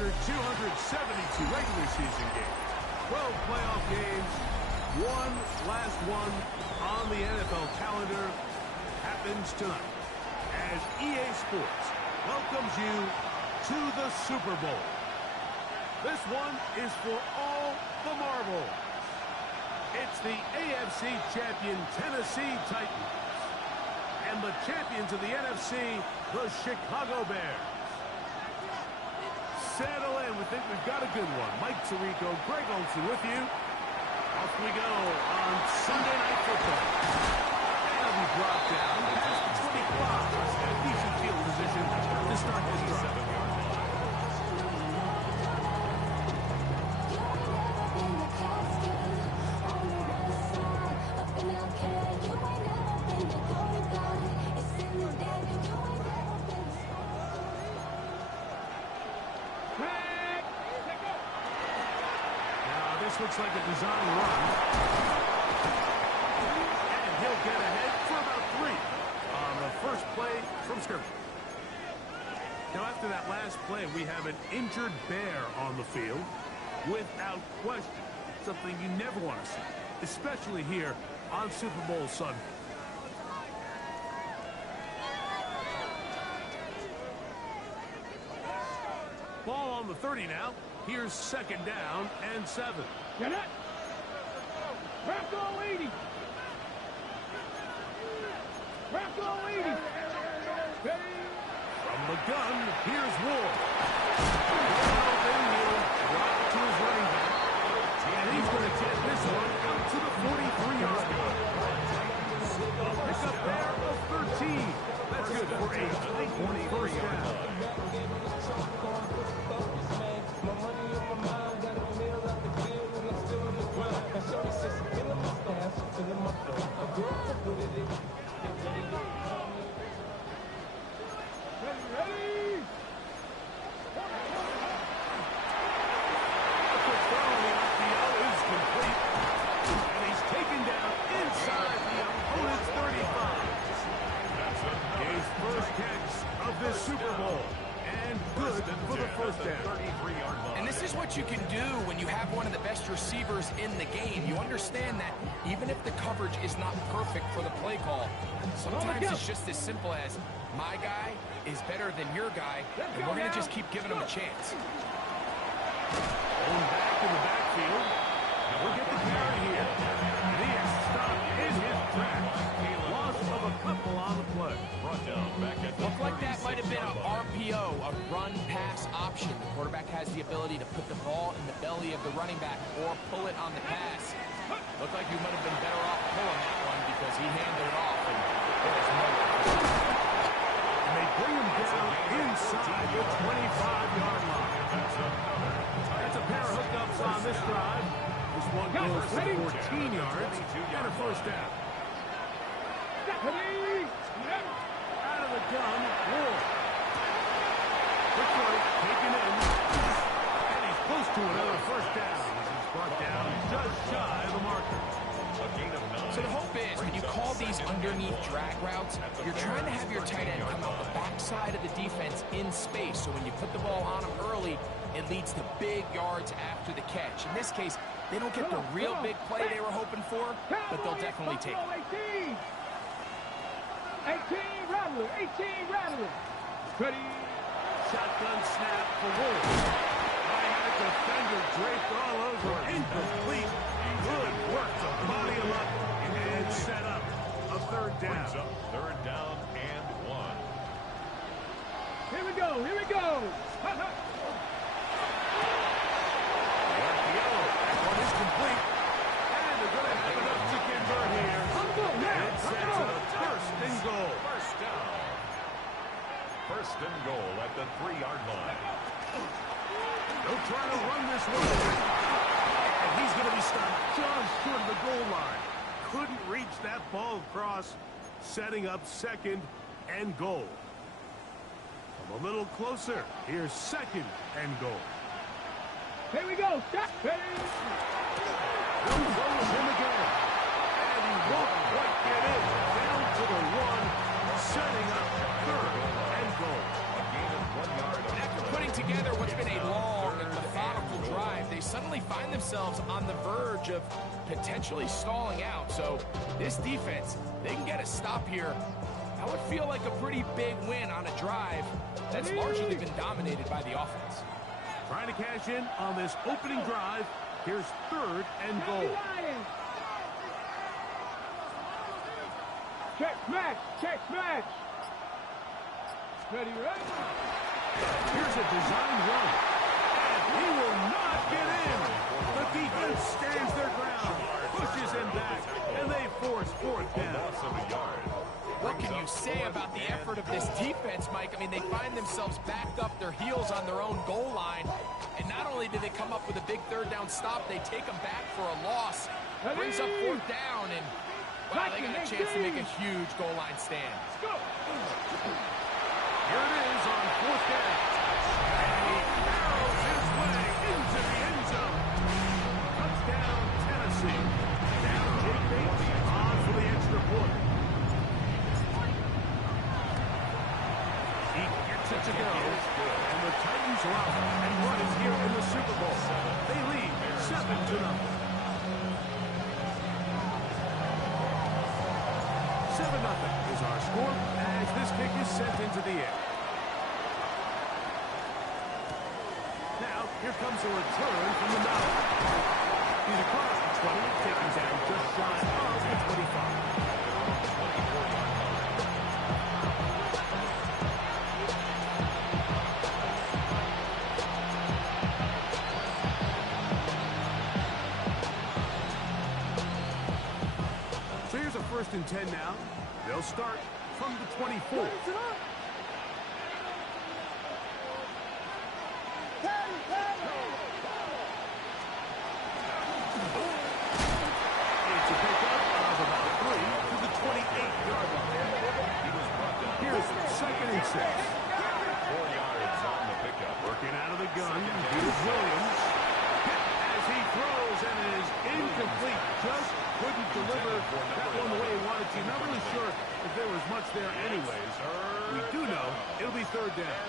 after 272 regular season games, 12 playoff games, one last one on the NFL calendar happens tonight as EA Sports welcomes you to the Super Bowl. This one is for all the marbles. It's the AFC champion Tennessee Titans and the champions of the NFC, the Chicago Bears. Settle in. We think we've got a good one. Mike Tirico, Greg Olsen with you. Off we go on Sunday Night Football. And it'll be brought down to just the 25. A decent field position to start this drive. Looks like a design run. And he'll get ahead for about 3 on the first play from scrimmage. Now, after that last play, we have an injured Bear on the field without question. Something you never want to see, especially here on Super Bowl Sunday. Ball on the 30 now. Here's second down and 7. Get it. Back all 80. Back all 80. From the gun, here's Ward. Open, he'll drop to his running back. And he's going to get this one out to the 43-yard line. Pick up there of 13. That's good for a 41st down. Super Bowl, and good for the first down. And this is what you can do when you have one of the best receivers in the game. You understand that even if the coverage is not perfect for the play call, sometimes it's just as simple as, my guy is better than your guy, and we're going to just keep giving him a chance. Going back to the backfield. We'll get the carry here. The stop is his track. Loss of a couple on the play. Looked like that might have been an RPO, a run-pass option. The quarterback has the ability to put the ball in the belly of the running back or pull it on the pass. Looked like you might have been better off pulling that one because he handed it off. And they bring him down inside the 25-yard line. That's a pair of hookups on this drive. This one goes for 14 yards and a first down. Out of the gun, Ward. Quick work, taken in. And he's close to another first down. He's brought down just shy of the marker. So the hope is, when you call these underneath drag routes, you're trying to have your tight end come out the backside of the defense in space. So when you put the ball on him early, it leads to big yards after the catch. In this case, they don't get the real big play they were hoping for, but they'll definitely take it. 18 Rattler, 18 Rattler. Ready. Shotgun snap for Wolf. I had a defender draped all over. Incomplete. Good work to body him up and set up a third down. Third down and 1. Here we go, here we go. That one is complete. And they're going to have enough to convert here. It sets up first and goal. First down. First and goal at the 3-yard line. They'll try to run this one. And he's going to be stopped just short of the goal line. Couldn't reach that ball across, setting up second and goal. Come a little closer. Here's second and goal. Here we go. Stop. Ready. Goes over him again. And he won't quite get in. Down to the 1, setting up third and goal. A gain of 1 yard. After putting together what's been a long really find themselves on the verge of potentially stalling out. So this defense, they can get a stop here. That would feel like a pretty big win on a drive that's largely been dominated by the offense. Trying to cash in on this opening drive. Here's 3rd and goal. Check match, check match. Ready, right? Here's a design run. And he will not get in. The defense stands their ground, pushes him back, and they force 4th down. What can you say about the effort of this defense, Mike? I mean, they find themselves backed up their heels on their own goal line. And not only do they come up with a big 3rd down stop, they take them back for a loss. Brings up 4th down, and wow, they got a chance to make a huge goal line stand. Here it is on 4th down. And he barrels his way into the end zone. Touchdown, Tennessee. Now Jake Bates on for the extra point. He gets it to go. And the Titans are out and run is here in the Super Bowl. They lead 7-0. 7-0 is our score as this kick is sent into the air. Now, here comes a return from the mound. He's across the 20, taking down just shy of the 25. So here's a 1st and 10 now. They'll start from the 24. It's a pickup of about 3 to the 28-yard line. Here's 2nd and 6. 4 yards on the pickup. Working out of the gun. Here's Williams. Hit as he throws, and it is incomplete. Just couldn't deliver that one the way he wanted to. Not really sure if there was much there anyways. We do know it'll be 3rd down.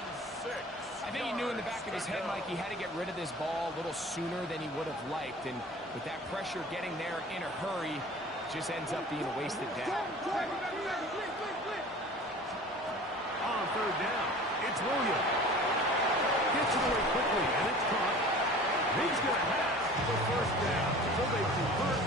I think he knew in the back of his head, Mike, he had to get rid of this ball a little sooner than he would have liked. And with that pressure getting there in a hurry, just ends up being a wasted down. On 3rd down, it's Williams. Gets it away quickly, and it's caught. He's going to have the 1st down. So they convert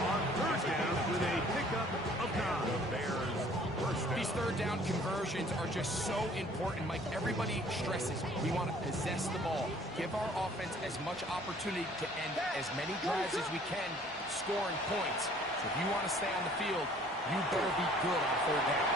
on 3rd down with a pickup of 9. The Bears' first down. These 3rd down conversions are just so important, Mike. Everybody stresses we want to possess the ball, give our offense as much opportunity to end as many drives as we can, scoring points. So if you want to stay on the field, you better be good on 3rd down.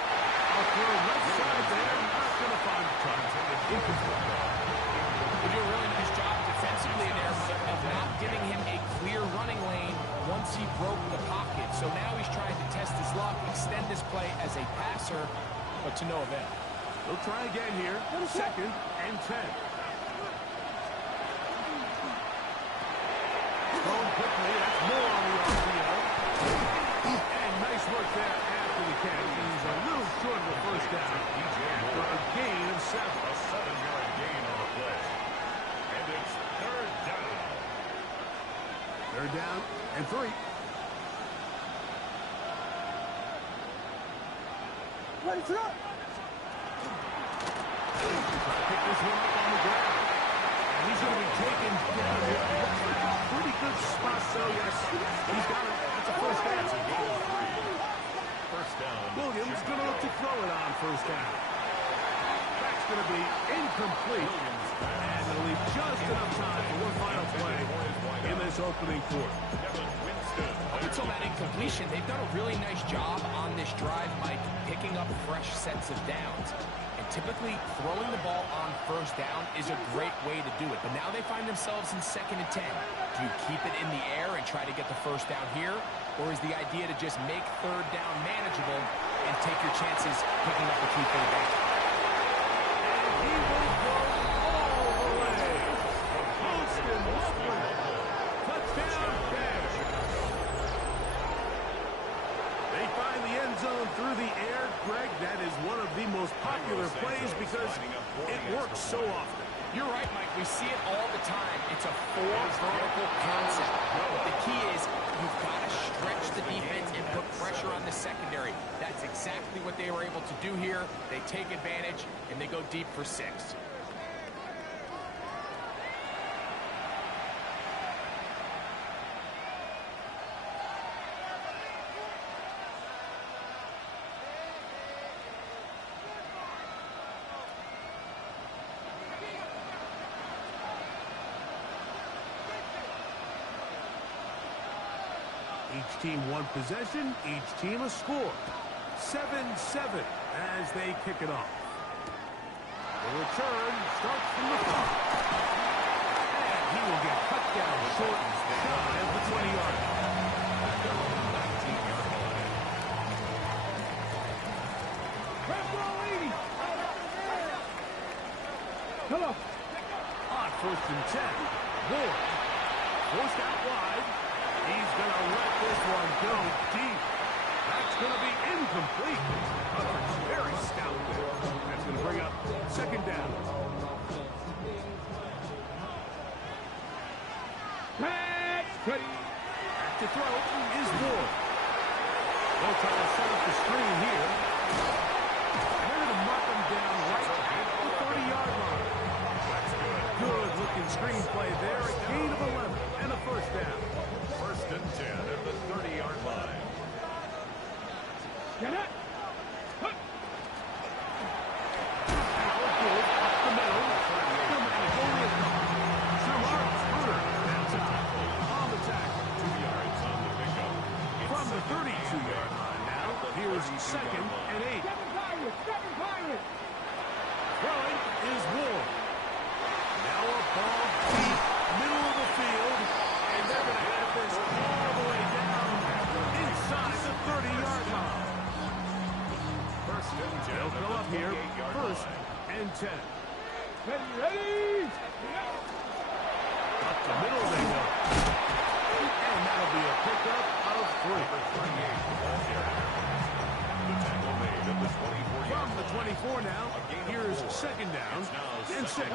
I'll throw left side there, not going to find the time. They do a really nice job defensively in there, Mike, of not giving him a clear running lane once he broke the pocket. So now he's trying to test his luck, extend this play as a passer, but to no avail. They'll try again here. 2nd and 10. Thrown quickly. That's more on the RPO. And nice work there after the catch. He's a little short of the 1st down for a gain of 7. A 7-yard gain on the play. And it's 3rd down. 3rd down and 3. Ready to go. Pick this one up on the ground. And he's going to be taken down here. Pretty good spot, so yes, he's got it. That's a 1st down. It's a gain of 3. 1st down. Williams going to look to throw it on 1st down. That's going to be incomplete. And it'll leave just enough time for one final play in this opening quarter. Up until that incompletion, they've done a really nice job on this drive, Mike, picking up fresh sets of downs. And typically, throwing the ball on 1st down is a great way to do it. But now they find themselves in 2nd and 10. Do you keep it in the air and try to get the 1st down here? Or is the idea to just make 3rd down manageable and take your chances picking up the key 3rd down? And he will go all the way. Holston Loveland. Touchdown, Bears. They find the end zone through the air. Greg, that is one of the most popular plays because it works so often. You're right, Mike. We see it all the time. It's a vertical concept. But the key is you've got to stretch the defense and put pressure on the secondary. That's exactly what they were able to do here. They take advantage, and they go deep for 6. Each team one possession, each team a score. 7-7 as they kick it off. The return starts from the top. And he will get cut down short shy of the 20-yard line. Come on. On 1st and 10, Ward forced out wide. He's going to let this one go deep. That's going to be incomplete. Coverage very stout there. That's going to bring up 2nd down. Pass. Ready. Back to throw is Ward. They'll try to set up the screen here. And they're going to mark him down right at the 30-yard line. That's good. Good-looking screenplay there. A gain of 11 and a 1st down. 1st and 10 at the 30-yard line. Get it. From the 32-yard line now, here's 2nd and 8. Seven Pirates. Throwing is Ward. Now a ball deep, middle of the field, and they're going to have this all the way down inside the 30-yard line. 1st and 10. They'll fill up here, 1st and 10. Ready. Up the middle they go. And that'll be a pickup of 3. The tackle made at the 24-yard From the 24 now, here's 2nd down and 6.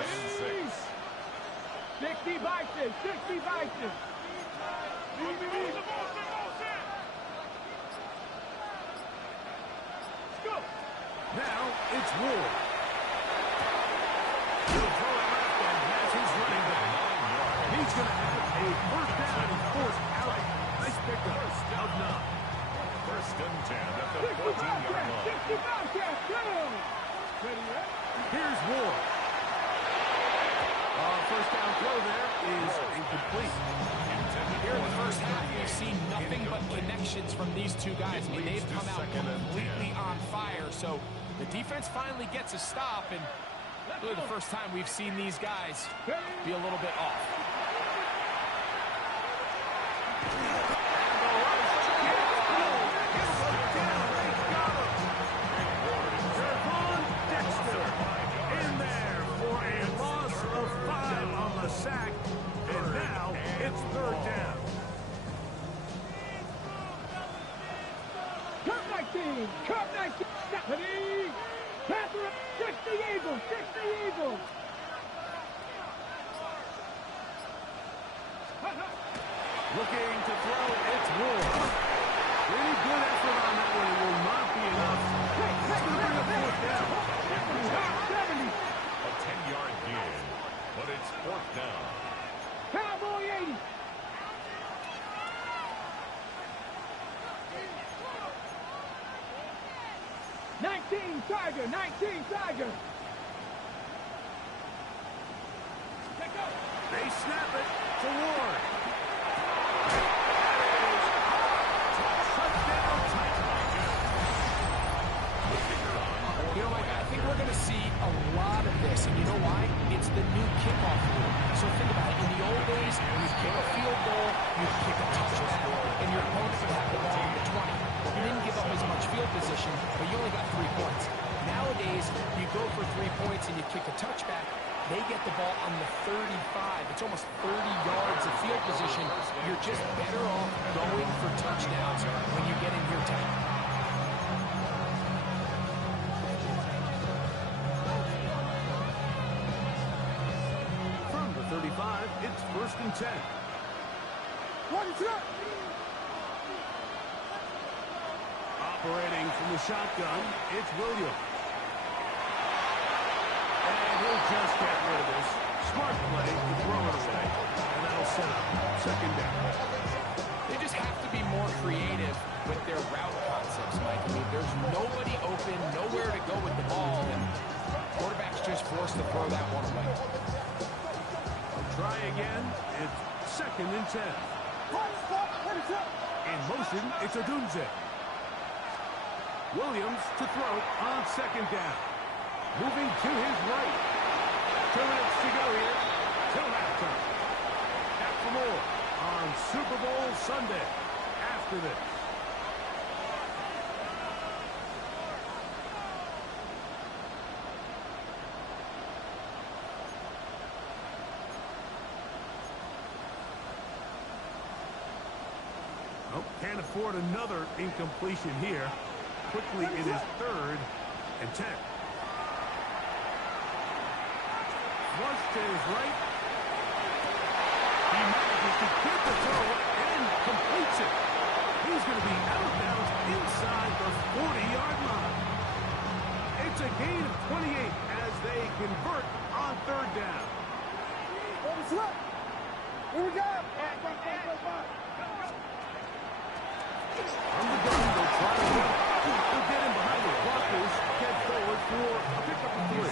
60 vices. 60 vices. Go. Now it's Ward. He'll throw it left and has his running back. He's going to have a 1st down and forced out. Nice pickup of 9. 1st and 10 at the 14-yard line. 65 cats. Go. Ready. Here's Ward. 1st down throw there is incomplete. Here in the 1st half, we've seen nothing but connections from these two guys. I mean, they've come out completely on fire. So the defense finally gets a stop, and really the first time we've seen these guys be a little bit off. Sack, and now it's 3rd down. Cup 19. Cup 19. Ready. Catherine. 60 Eagles. 60 Eagles. Looking to throw, it's Ward. Pretty good effort on that one. It will not be enough. It's going to bring up 4th down. 70. A 10-yard gain, but it's 4th down. Cowboy 80. Tiger. 19 Tiger. They snap it to Ward. Touchdown Titans. You know, Mike, I think we're going to see a lot of this, and you know why? It's the new kickoff rule. So think about it. In the old days, you'd kick a field goal, you'd kick a touchback, and your opponent would have the ball on the 20. You didn't give up as much field position, but you only got 3 points. Nowadays, you go for 3 points and you kick a touchback. They get the ball on the 35. It's almost 30 yards of field position. You're just better off going for touchdowns when you get in here tight. From the 35, 5, it's 1st and 10. Operating from the shotgun, it's Williams. And he'll just get rid of this. Smart play to throw it away. And that'll set up 2nd down. They just have to be more creative with their route concepts, Mike. I mean, there's nobody open, nowhere to go with the ball, and quarterback's just forced to throw that one away. Try again. It's 2nd and 10. In motion, it's Odunze. Williams to throw on 2nd down. Moving to his right. 2 minutes to go here till halftime. Back for more on Super Bowl Sunday after this. Oh, can't afford another incompletion here. Quickly, it is 3rd and 10. Once to his right. He manages to get the throw and completes it. He's going to be out of bounds inside the 40-yard line. It's a gain of 28 as they convert on 3rd down. Here we go. From the gun, they'll try to win. They'll get him behind the blockers, get forward for a pickup of 3.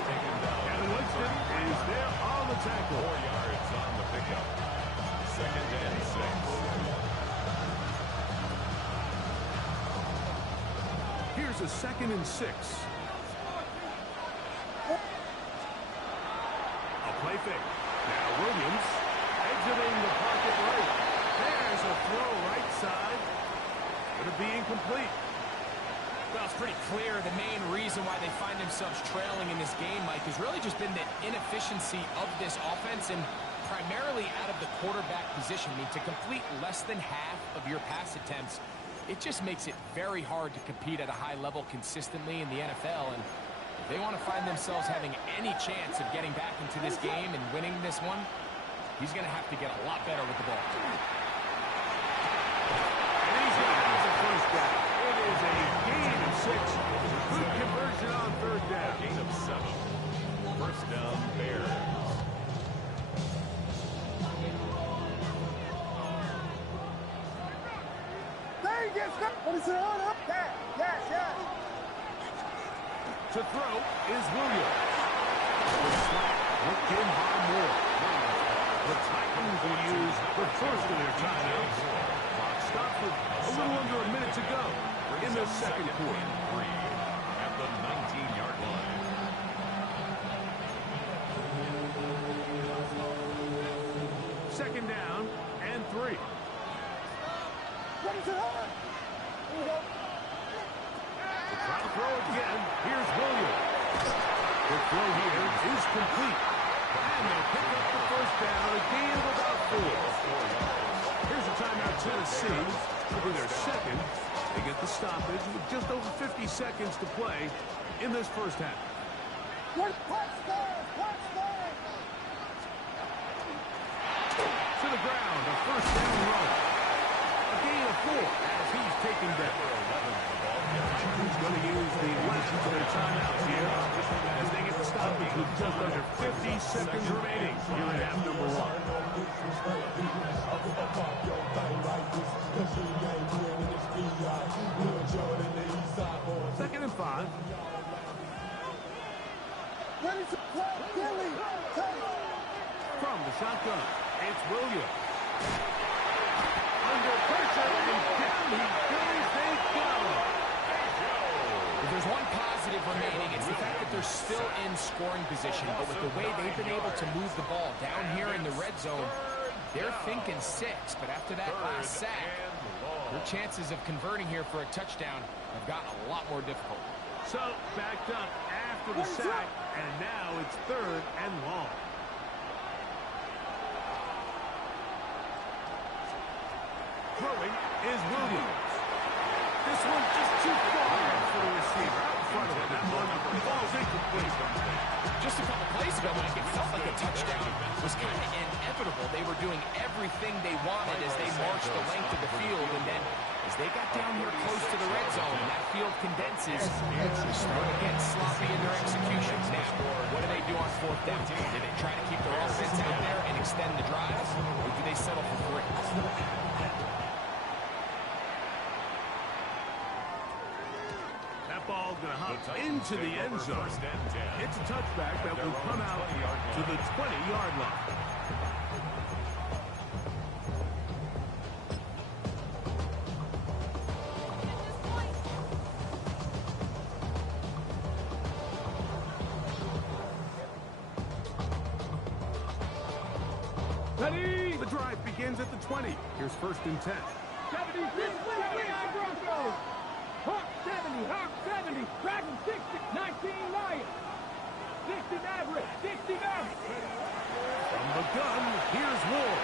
Kevin Winston is there on the tackle. 4 yards on the pickup. 2nd and 6. Here's a 2nd and 6. A play fake. Now Williams exiting the pocket right. There's a throw right side. Going to be incomplete. Well, it's pretty clear the main reason why they find themselves trailing in this game, Mike, has really just been the inefficiency of this offense and primarily out of the quarterback position. I mean, to complete less than half of your pass attempts, it just makes it very hard to compete at a high level consistently in the NFL. And if they want to find themselves having any chance of getting back into this game and winning this one, he's going to have to get a lot better with the ball. And he's going to have the 1st down. It is a gain of 6. Good conversion on 3rd down. Gain of 7. 1st down, Bears. To throw is Williams. Looked in by Moore. The Titans will use the first of their timeouts. Clock stopped with a little under a minute to go in the 2nd quarter. 3 at the 19-yard line. Second down and 3. Try to throw again. Here's Williams. The throw here is complete. And they'll pick up the 1st down, a gain of about 4. Here's a timeout, Tennessee. It'll be their 2nd. They get the stoppage with just over 50 seconds to play in this 1st half. To the ground, a 1st down run. A gain of 4 as he's taken down. He's going to use the last of their timeouts here as they get the stoppage with just under 50 seconds remaining here in half number 1. 2nd and 5. From the shotgun, it's Williams. Under pressure, and down he goes. They got him. If there's one positive remaining, it's the fact that they're still in scoring position. But with the way they've been able to move the ball down here in the red zone, they're thinking 6. But after that last sack, their chances of converting here for a touchdown have gotten a lot more difficult. So, backed up after the sack, and now it's 3rd and long. Throwing is Williams. This one just too far for the receiver. front of him. That one falls incomplete. Just a couple plays ago, Mike, it felt like a touchdown was kind of inevitable. They were doing everything they wanted as they marched the length of the field, and then as they got down here close to the red zone, that field condenses. They start to get sloppy in their executions. Now, what do they do on fourth down? Do they try to keep their offense out there and extend the drives, or do they settle for three? Ball going to hop into the end zone. It's a touchback that will come out to the 20-yard line. Ready? The drive begins at the 20. Here's first and 10. 76, Broncos. Hawk 70, Hawk 70, Dragon 60, 19 Lions. 60 Maverick, 60 Maverick. From the gun, here's Ward.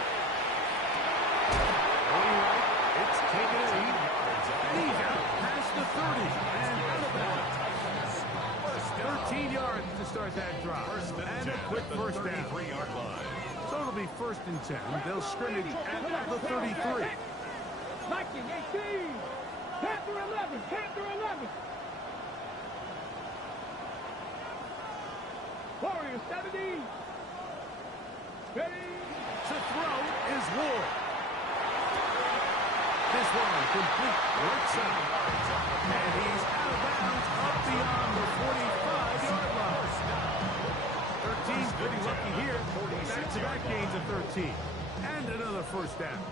Going right, it's taken a lead. And he's out past the 30 and out of bounds. 13 yards to start that drive. And a quick first down. So it'll be first and 10. They'll scrimmage at the 33. Viking 18. Panther 11, Panther 11. Warrior 70. Ready? To throw is Ward. This one complete right side. And he's out of bounds up beyond the 45-yard line. 13's pretty lucky here. Back-to-back gains of 13. And another first down.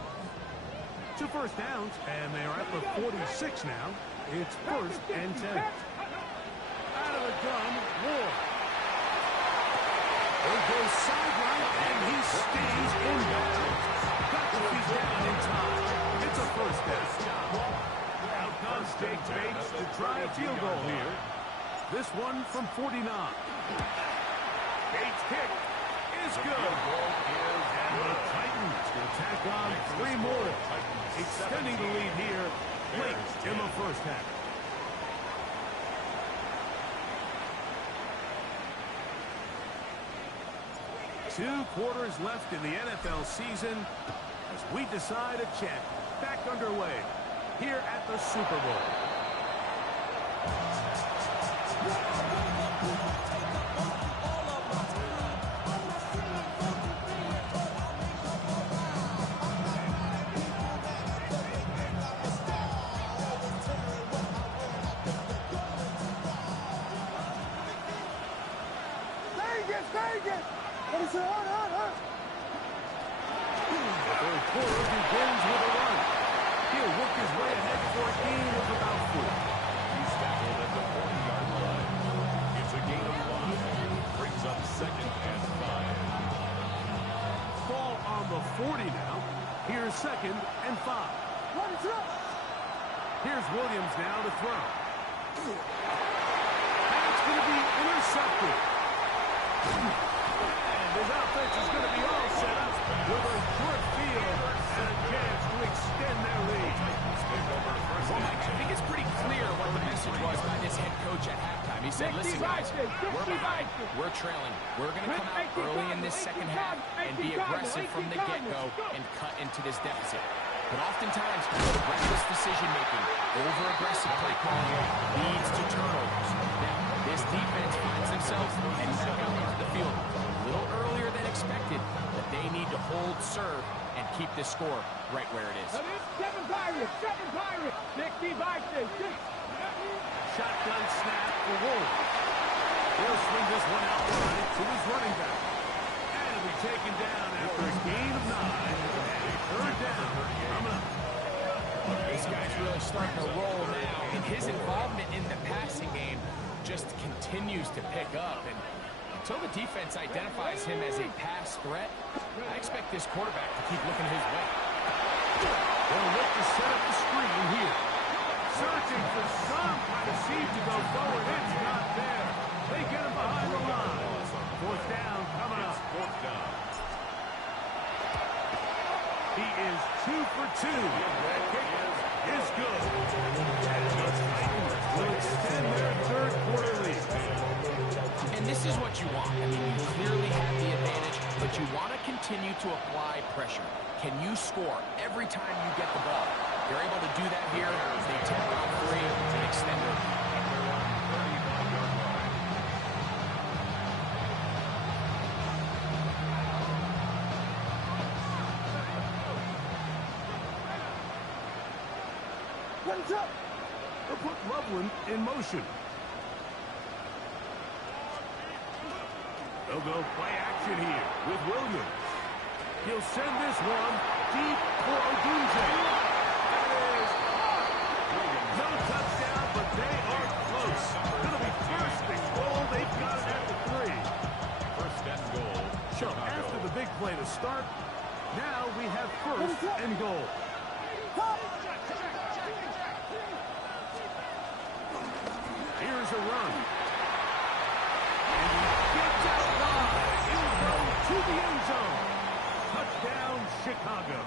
Two first downs, and they're at the 46 now. It's first and 10. Out of the gun, Ward. He goes sideline, and he stays in bounds. Got the feet down in time. It's a first down. Out comes Jake Bates to try a field goal here. This one from 49. Bates' kick is good. And the Titans will tack on 3 more. Extending the lead here late in the first half. Two quarters left in the NFL season as we decide a check back underway here at the Super Bowl. Vegas! What is it? The third quarter begins with a run. He'll work his way ahead for a gain of about 4. He's tackled at the 40-yard line. It's a gain of 5. Brings up second and 5. Ball on the 40 now. Here's second and 5. Here's Williams now to throw. That's going to be intercepted. And his offense is going to be all set up with a short field and a chance to extend their lead. Well, Mike, I think it's pretty clear what the message was by this head coach at halftime. He said, listen, guys, we're behind. We're trailing. We're going to come out early in this second half and be aggressive from the get-go and cut into this deficit. But oftentimes, reckless decision-making, over-aggressive play calling leads to turnovers. Now, this defense finds themselves heading back out into the field a little earlier than expected, but they need to hold serve and keep this score right where it is. 7 Pirates, 60 Vikings. Shotgun snap for Wolf. He'll swing this one out wide to his running back. And he'll be taken down after a gain of 9. And a third down coming up. This guy's really starting to roll now, and his involvement in the passing game just continues to pick up. And until the defense identifies him as a pass threat, I expect this quarterback to keep looking his way. They'll look to set up the screen here. Searching for some kind of seed to go forward. It's not there. They get him behind the line. Fourth down coming up. Fourth down. He is 2 for 2. That kick is is good. And the Titans will extend their third quarter lead. And this is what you want. I mean, you clearly have the advantage, but you want to continue to apply pressure. Can you score every time you get the ball? They're able to do that here. They take on 3 and extend their lead. What's up? They'll put Loveland in motion. They'll go play action here with Williams. He'll send this one deep for Odunze. That is no touchdown, but they are close. Going to be first and goal. They've got it at the 3. First and goal. So after the big play to start, now we have first and goal. Here's a run. And he gets out wide. He'll go to the end zone. Touchdown, Chicago.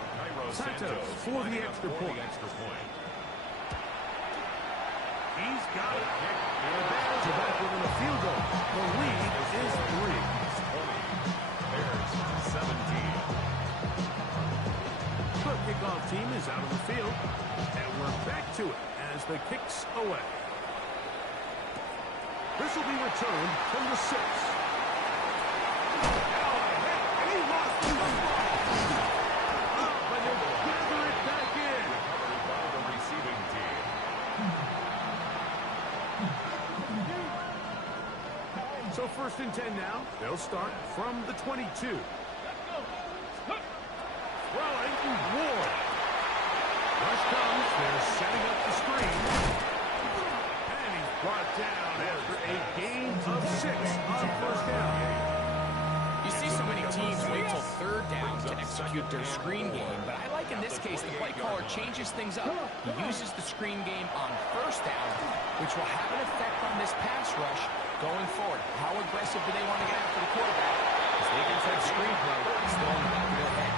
Santos for the extra point. He's got it. And the Bears are back within a field goal. The lead is 3. 20. Bears 17. The kickoff team is out of the field. And we're back to it as the kick's away. This will be returned from the 6. And he lost the football. Oh, but he'll gather it back in. By the receiving team. So first and 10 now. They'll start from the 22. Throwing Ward. Rush comes. They're setting up the screen. And he's brought down after a gain of 6 on first down. You see so many teams wait till third down to execute their screen game, but I like in this case the play caller changes things up. He uses the screen game on first down, which will have an effect on this pass rush going forward. How aggressive do they want to get after the quarterback? Because they can take screen play still in the back of their head.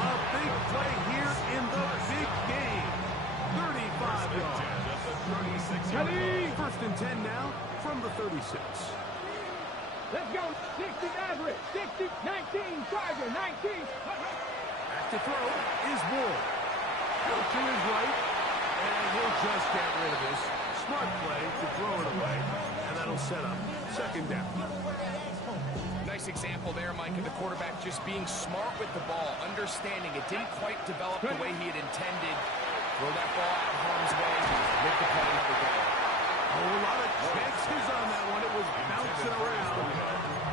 A big play here in the big game. 35 yards. First and 10 now from the 36. Let's go. 60 average. 60, 19, Charger, 19. Back to throw is Ward. He'll to his right, and he'll just get rid of this. Smart play to throw it away, and that'll set up second down. Nice example there, Mike, of the quarterback just being smart with the ball, understanding it didn't quite develop the way he had intended. Throw that ball out of harm's way, make the play another down. A lot of chances on that one. It was bouncing around,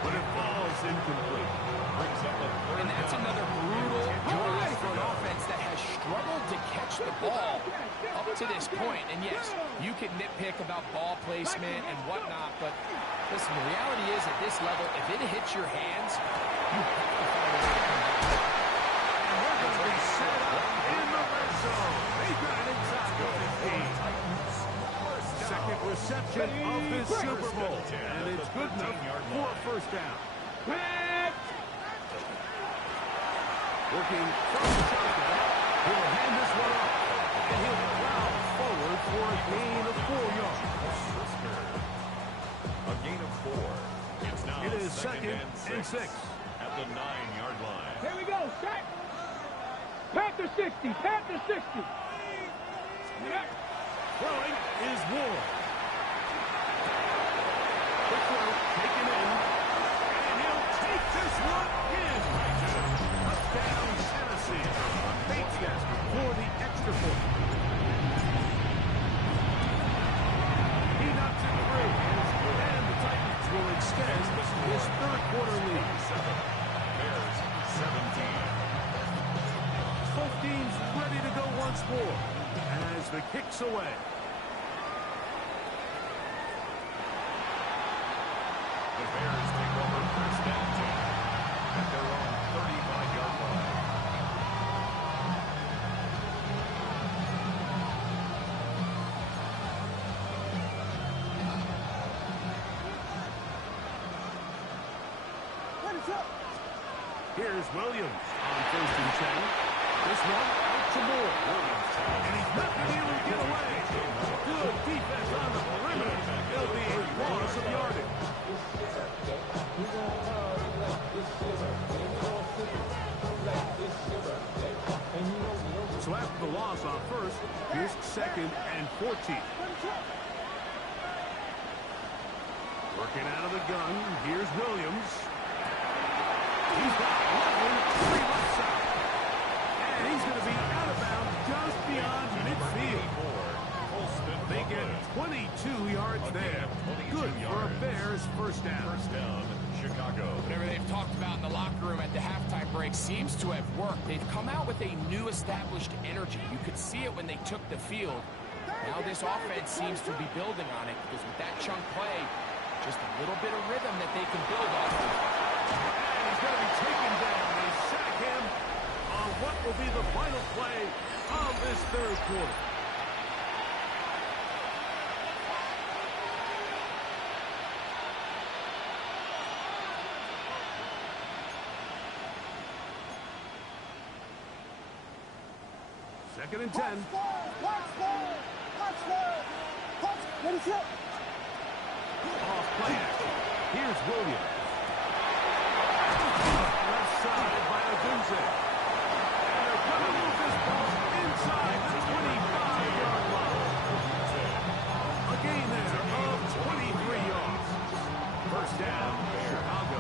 but it falls incomplete. And that's another brutal drive for an offense that has struggled to catch the ball up to this point. And yes, you can nitpick about ball placement and whatnot, but listen, the reality is at this level, if it hits your hands, you have to find a way to come back. And we're going to be set up in the red zone. They got it inside the 15. Second reception of this Super Bowl, and it's good enough for a first down. Working from the shotgun, he'll hand this one off, and he'll plow forward for a gain of 4 yards. A gain of 4. It's now It is second and 6. At the 9-yard line. Here we go. Shot. Panther 60. Panther 60. Throwing is Ward. The throw taken in, and he'll take this one in. Touchdown, Tennessee. Bates that for the extra point. He knocks it through, and the Titans will extend this third quarter lead. Bears 17. Both teams ready to go once more as the kick's away. The Bears take over first and 10 at their own 35-yard line. Here's Williams on first and 10. This one out some more. And he's not going to be able to get away. Good defense on the perimeter. It'll be a loss of yardage. So after the loss on first, here's 2nd and 14. Working out of the gun, here's Williams. He's got Loveland, 3 left side. And he's going to be out of bounds just beyond midfield. They get 22 yards there. Good for a Bears first down. First down, Chicago. Whatever they've talked about in the locker room at the halftime break seems to have worked. They've come out with a new established energy. You could see it when they took the field. Now this offense seems to be building on it because with that chunk play, just a little bit of rhythm that they can build off of. And he's going to be taken down. They sack him on what will be the final play of this third quarter. Second and 10. Off play action. Here's Williams. Left side by Odunze. And they're going to move this ball inside the 25-yard line. A gain there of 23 yards. First down, Chicago.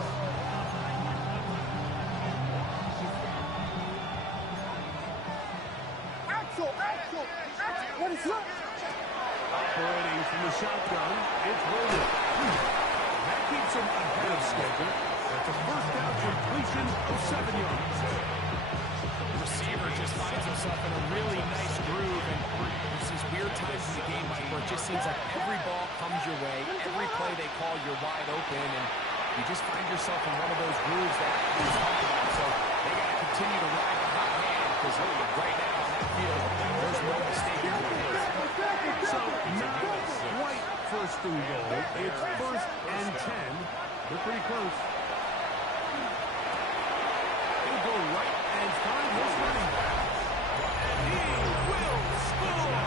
What is that? Operating from the shotgun, it's Williams. That keeps him ahead of schedule. That's a first down completion of 7 yards. The receiver just finds himself in a really nice groove, and there's these weird times in the game, Mike, where it just seems like every ball comes your way, every play they call, you're wide open, and you just find yourself in one of those grooves that we talked about. So they got to continue to ride the hot hand because right now on that field, there's no mistake here. So not quite first and goal. It's 1st and 10. They're pretty close. He'll go right and find his running back. And he will score.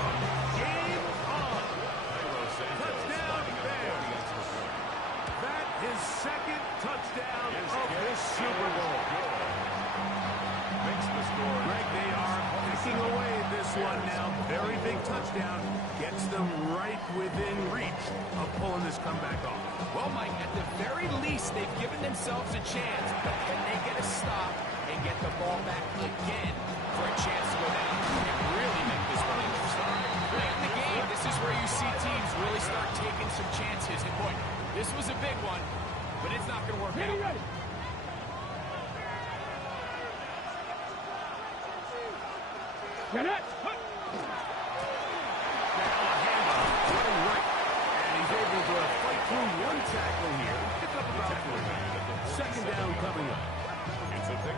Game on. Touchdown Bears. That is 2nd touchdown of this Super Bowl. Makes the score. Greg, they are picking away this one now. Very big touchdown. Gets them right within reach of pulling this comeback off. Well, Mike, at the very least, they've given themselves a chance, but can they get a stop and get the ball back again for a chance to go down and really make this one interesting? Late in the game, this is where you see teams really start taking some chances. And boy, this was a big one, but it's not going to work out. Ready. Get it. Running right. And he's able to fight through one tackle here. Pick up about 3. Second down coming up.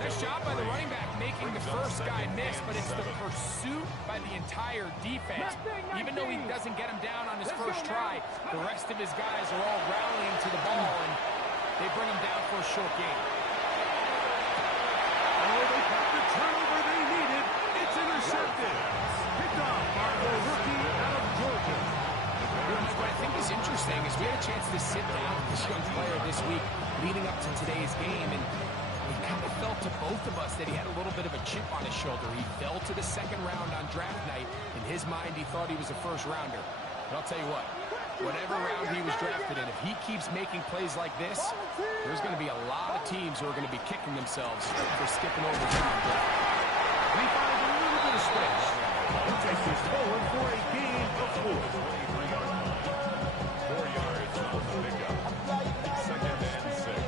Nice job by the running back making the first guy miss, but it's the pursuit by the entire defense. Even though he doesn't get him down on his first try, the rest of his guys are all rallying to the ball, and they bring him down for a short gain. Oh, they got the turnover they needed. It's intercepted. Picked off by the rookie out of Georgia. What I think is interesting is we had a chance to sit down with this young player this week leading up to today's game, and it kind of felt to both of us that he had a little bit of a chip on his shoulder. He fell to the 2nd round on draft night. In his mind, he thought he was a first rounder. But I'll tell you what, whatever round he was drafted in, if he keeps making plays like this, there's going to be a lot of teams who are going to be kicking themselves for skipping over him on draft. He finds a little bit of space. He'll take this forward for a gain of 4. 4 yards on the pickup. 2nd and 6.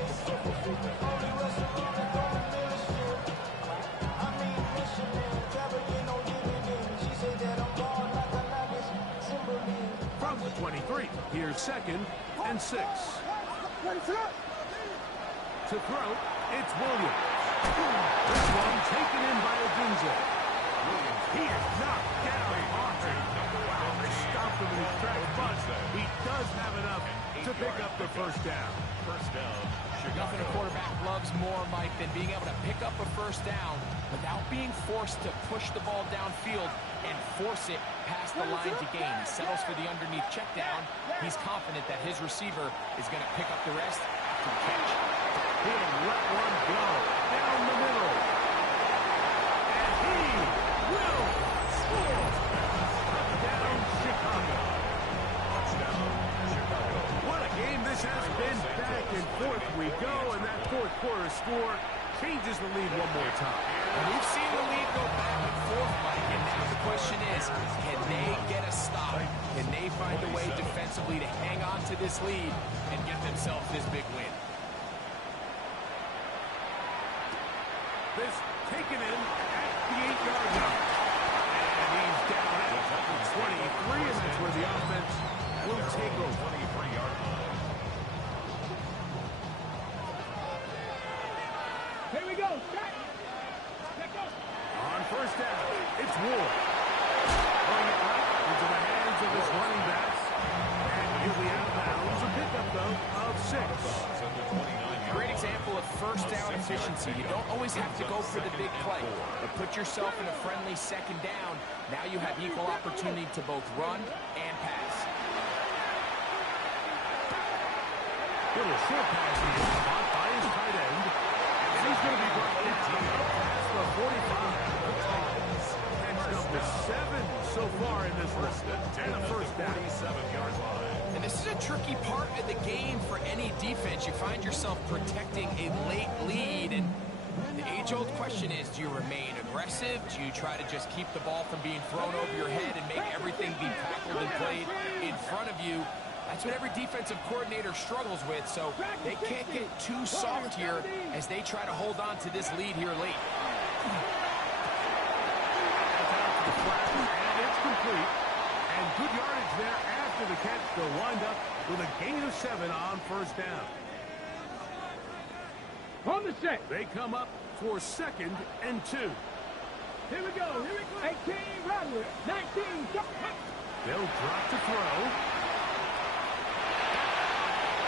From the 23, here's 2nd and 6. To throw, it's Williams. This one taken in by Odunze. He is knocked down hard. Wow, they stopped him in his tracks, but he does have enough to pick up the first down. First down, Nothing a Chicago. quarterback loves more, Mike, than being able to pick up a first down without being forced to push the ball downfield and force it past the line to gain. He settles for the underneath check down. He's confident that his receiver is going to pick up the rest after the catch. He'll let one go down the middle. And he will score. Touchdown, Chicago. Touchdown, Chicago. What a game this has been. Back and forth we go, and that fourth quarter score changes the lead one more time. And we've seen the lead go back and forth, Mike, and now the question is, can they get a stop? Can they find a way defensively to hang on to this lead and get themselves this big win? This taken in at the 8-yard line. And he's down at the 23, and that's where the offense will take over. 23-yard line. Here we go. Set. Let go. On first down, it's Ward. Throwing it right into the hands of his running backs. And he'll be out of bounds. A pickup, though, of 6. At the 29-yard Great example of first down efficiency. You don't always have to go for the big play, but put yourself in a friendly second down. Now you have equal opportunity to both run and pass. Little short pass here, caught by his tight end. And he's going to be brought down past the 45. Catch number 7 so far in this one. And a first down. 47-yard line. And this is a tricky part of the game for any defense. You find yourself protecting a late lead, and the age-old question is, do you remain aggressive? Do you try to just keep the ball from being thrown over your head and make everything be tackled and played in front of you? That's what every defensive coordinator struggles with, so they can't get too soft here as they try to hold on to this lead here late. That's out to the flat, and it's complete. And good yardage there after the catch. They'll wind up with a gain of 7 on first down. On the set. They come up for 2nd and 2. Here we go. Here we go. 18, Rodler. 19, go. They'll drop to throw.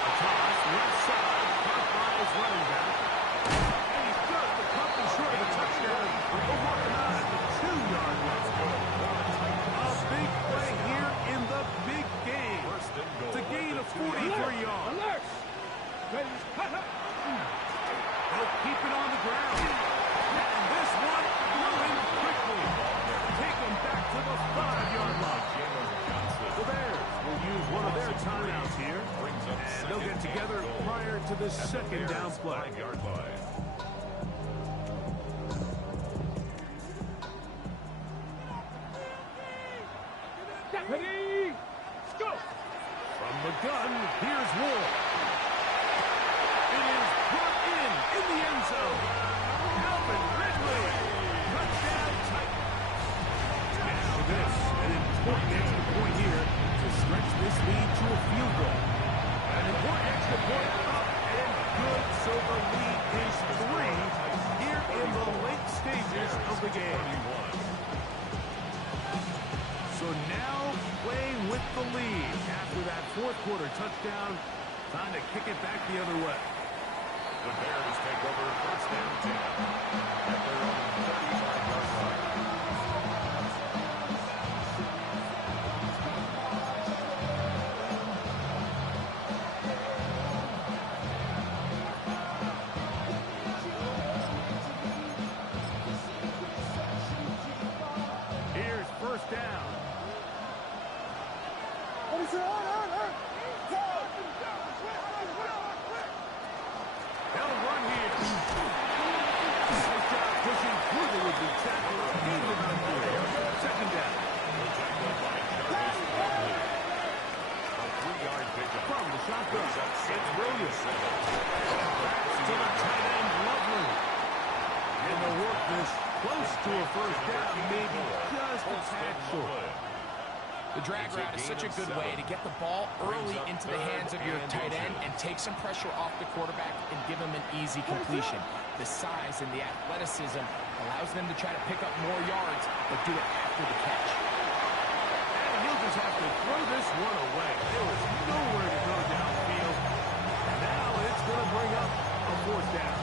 A toss, left side, caught by his running back. And he's good, but caught him short of a touchdown. We'll walk him out at the 2-yard line. A big play here in the big game. It's a gain of 43 yards. Alert. Ready. Hut, hut. They'll keep it on the ground. And this one moving quickly. Take them back to the 5-yard line. The Bears will use one of their timeouts here. And they'll get together prior to the second down play. 5-yard line. Ready. Go. From the gun, here's Ward. It is brought in the end zone. Alvin Ridley. Touchdown Titans. Now this, an important extra point here to stretch this lead to a field goal. An important extra point up and good, so the lead is 3 here in the late stages of the game. So now playing with the lead after that fourth quarter touchdown. Time to kick it back the other way. The Bears take over first and 10 at their own 35-yard line. Here's first down. They'll run here. Nice job pushing through the would-be tackle. Gain of about 4. Second down. A 3-yard pickup. From the shotgun. It's Williams. Back to the tight end, Lovely. And they'll work this close to a first down, maybe just a tad short. The drag route is such a good way to get the ball early into the hands of your tight end and take some pressure off the quarterback and give him an easy completion. The size and the athleticism allows them to try to pick up more yards, but do it after the catch. And he'll just have to throw this one away. There was nowhere to go downfield. And now it's going to bring up a fourth down.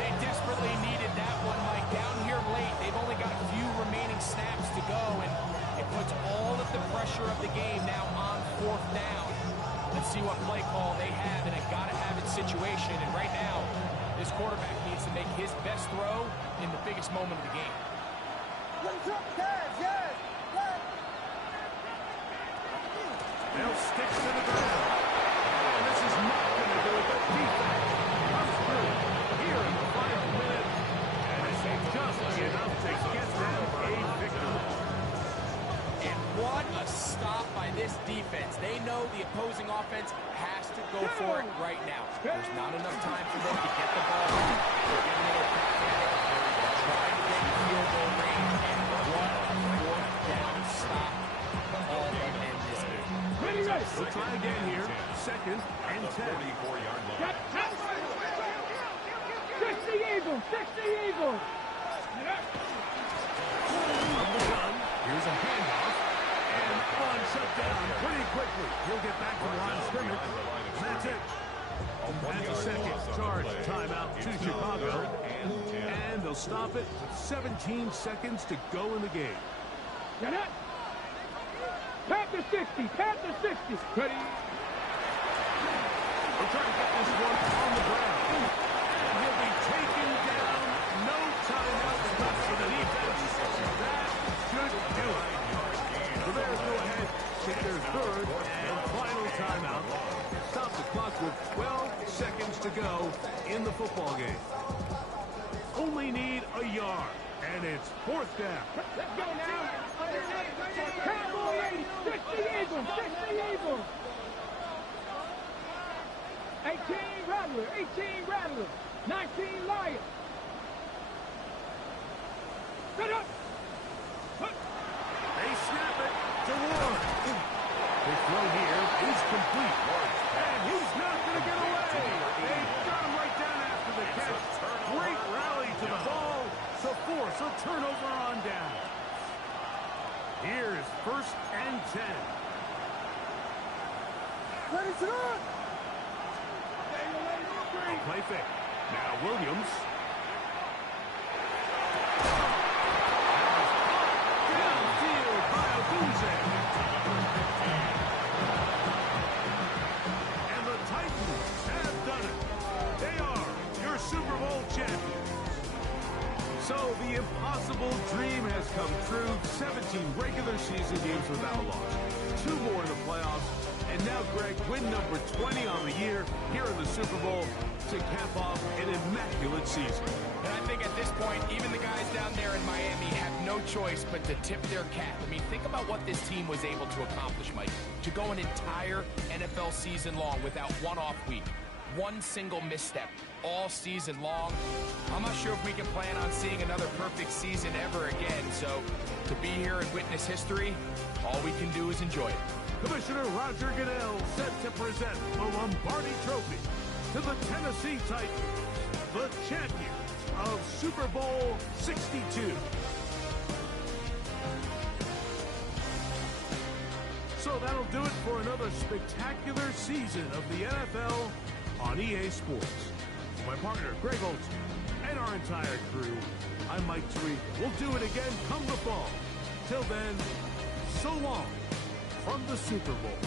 They desperately needed that one, Mike. Down here late, they've only got a few remaining snaps to go, and it puts all of the pressure of the game now on 4th down. Let's see what play call they have in a gotta-have-it situation. And right now, this quarterback needs to make his best throw in the biggest moment of the game. They'll stick to the ground. And this is not going to do it. The defense comes through here in the final minute. And it's just enough to get them a victory. And what a stop by this defense. They know the opposing offense has to go for it right now. There's not enough time for them to get the ball. They're giving it a crack at it. They're trying to get field goal range. And what a 4th down stop all of in this game. We'll try again here. 2nd and 10. 44-yard line. Fix the Eagles! Fix the Eagles! From the gun, here's a handoff. And one shut down pretty quickly. He'll get back to the line of scrimmage. And that's it. That's a second charge timeout to Chicago. And they'll stop it with 17 seconds to go in the game. Get up! Panther 60! Panther 60! Ready? We'll try to get this one on the ground. And he'll be taken down. No timeouts left for the defense. That should do it. The Bears go ahead, take their 3rd and final timeout. Stop the clock with 12 seconds to go in the football game. Only need a yard, and it's 4th down. Let's go now! Cowboy 80! Fix the Eagles! Fix the Eagles! 18 Rattler! 18 Rattler! 19 Lion! Set up! They snap it to Ward. The throw here is complete. And he's not going to get away. They got him right down after the catch. Great rally to the ball to force a turnover on down. Here is 1st and 10. Ready to run! Play fake. Now Williams. Downfield by Abuze. And the Titans have done it. They are your Super Bowl champions. So the impossible dream has come true. 17 regular season games without a loss. 2 more in the playoffs. And now, Greg, win number 20 on the year here in the Super Bowl to cap off an immaculate season. And I think at this point, even the guys down there in Miami have no choice but to tip their cap. I mean, think about what this team was able to accomplish, Mike. To go an entire NFL season long without one off week. One single misstep all season long. I'm not sure if we can plan on seeing another perfect season ever again. So to be here and witness history, all we can do is enjoy it. Commissioner Roger Goodell set to present the Lombardi Trophy to the Tennessee Titans, the champions of Super Bowl 62. So that'll do it for another spectacular season of the NFL on EA Sports. For my partner, Greg Olson, and our entire crew, I'm Mike Tirico. We'll do it again come the fall. Till then, so long from the Super Bowl.